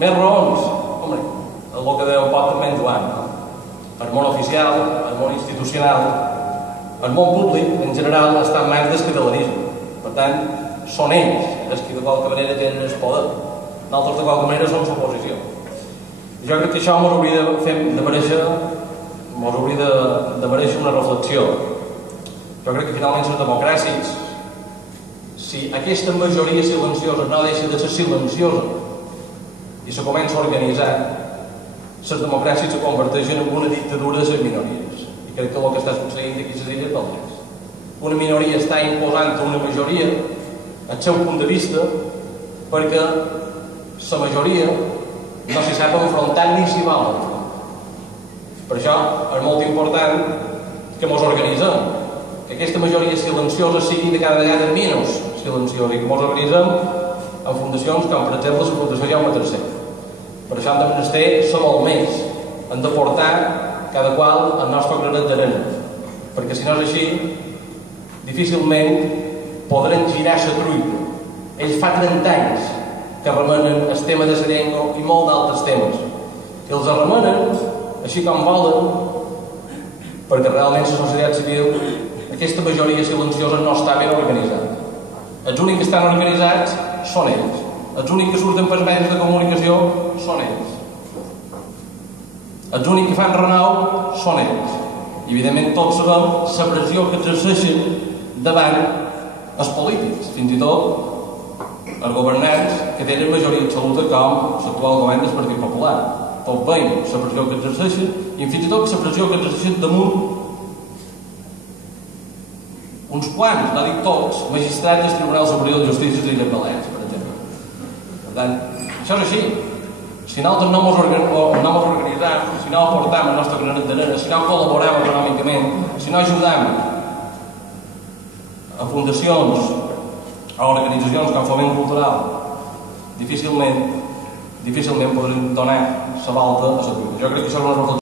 Més raons? Home, el que deia un poc també en Joan, no? El món oficial, el món institucional, el món públic, en general, està en mans del catalanisme. Per tant, són ells els que de qualque manera tenen el poder. Nosaltres de qualque manera som l'oposició. I jo crec que això ens hauria de mereixer una reflexió. Jo crec que finalment les democràcies, si aquesta majoria silenciosa no deixa de ser silenciosa i se comença a organitzar, les democràcies se converteixen en una dictadura de les minories. I crec que el que està succeint aquí a les Illes Balears. Una minoria està imposant a una majoria el seu punt de vista perquè la majoria no s'hi sap enfrontar ni s'hi vol enfrontar. Per això és molt important que ens organitzem, que aquesta majoria silenciosa sigui de cada vegada menys silenciosa i que ens organitzem en fundacions com per exemple la Fundació Jaume III. Per això hem de menester som el més, hem de portar cada qual el nostre granet d'arena, perquè si no és així difícilment podrem girar la truita. Ells fa 30 anys que remenen el tema de la llengua i molt d'altres temes. I els remenen així com volen, perquè realment la societat civil, aquesta majoria silenciosa, no està ben organitzada. Els únics que estan organitzats són ells. Els únics que surten pels medis de comunicació són ells. Els únics que fan renou són ells. I evidentment tots sabem la pressió que exerceixen davant els polítics, fins i tot els governants que tenen majoria absoluta com l'actual govern del Partit Popular. Tots veiem la pressió que exerceixen i fins i tot la pressió que exerceixen damunt uns quants, no dic tots, magistrats del Tribunal Superior de Justícia de les Illes Balears, per exemple. Per tant, això és així. Si nosaltres no ens organitzem, si no aportem el nostre granet d'arena, si no col·laborem econòmicament, si no ajudem a fundacions o organitzacions com Foment Cultural, difícilment podrem donar la volta a la truita. Jo crec que això és una reflexió